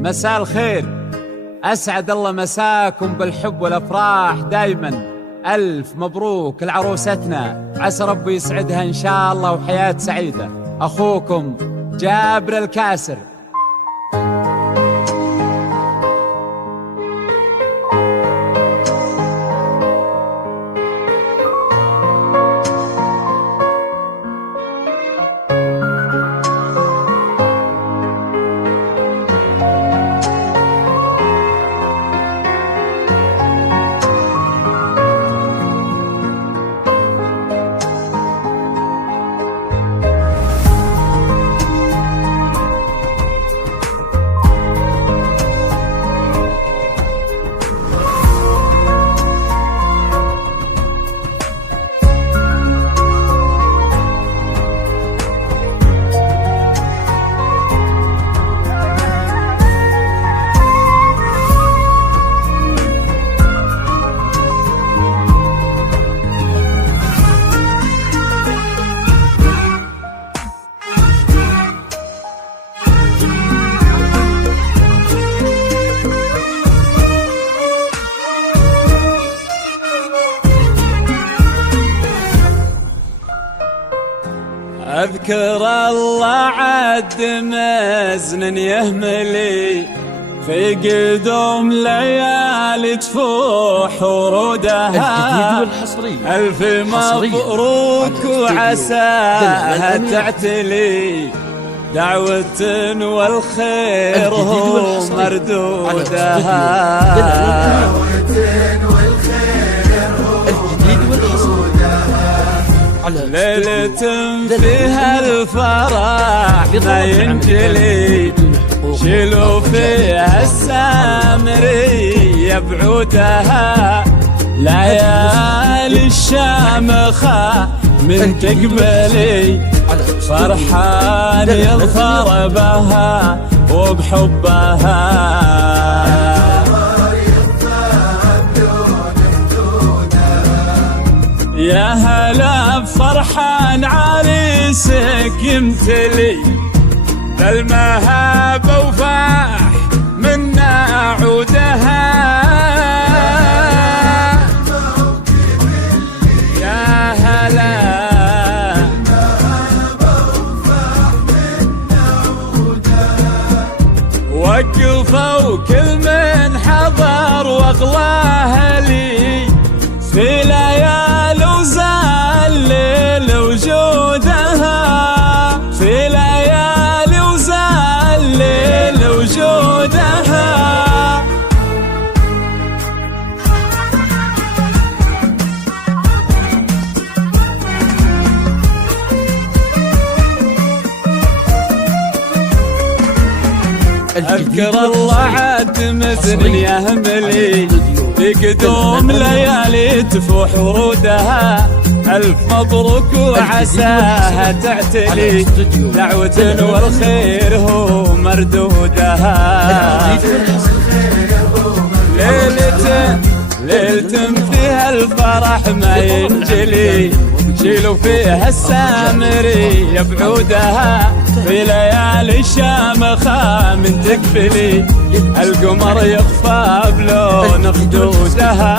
مساء الخير، أسعد الله مساكم بالحب والأفراح دايما. ألف مبروك لعروستنا، عسى ربي يسعدها إن شاء الله وحياة سعيدة. أخوكم جابر الكاسر. أذكر الله عد مزن يهملي في قدوم ليالي تفوح ورودها. ألف مبروك وعساها تعتلي دعوة والخير هو مردودها. ليلة فيها الفرح ما ينجلي، شيلوا فيها السامرية بعودها. ليالي الشامخة من تقبلي فرحان يظفر بها وبحبها. يا هلا بفرحان عريسك يمتلي بالمهابة وفاح منا عودها. يا هلا وقفوا كل من حضر واغلاه لي في ليالي وزال وجودها. في ليالي وزال وجودها. أذكر الله عد مزن يهملي في قدوم ليالي تفوح ورودها. ألف مبروك وعساها تعتلي دعوة والخير هو مردودها. ليلة فيها الفرح ما ينجلي، شيلوا فيها السامرية بعودها. في ليالي الشامخة من تقبلي القمر يخفى بلون خدودها.